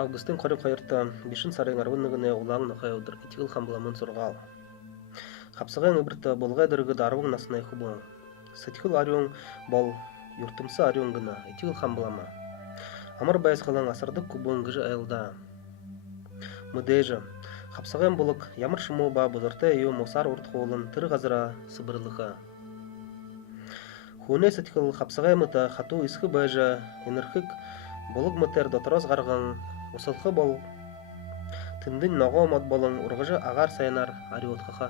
Августын қоры қайырта, бешін сарың арвынығыны улағын нақайудыр, итігіл қамбыламын сұрғал. Қапсығын үбірті болғай дұрығы дарвың насынай құбың. Сатикіл арюң бол, юртымсы арюң гына, итігіл қамбылама. Амар байыз қалан асырдық күбің гыжы айылда. Мұдейжі, қапсығын болық, ямыр шыму ба бұзырты еу мосар ұрт қолын түрі ғазыра сыбырлыға. Хуне сатикіл қапсығын мұта қату искі байжа, енірхік болық мұтер дотыраз ғарған, Усалқы бол, тіндін нағау мат болың, ұрғыжы ағар сайынар ариотқаға.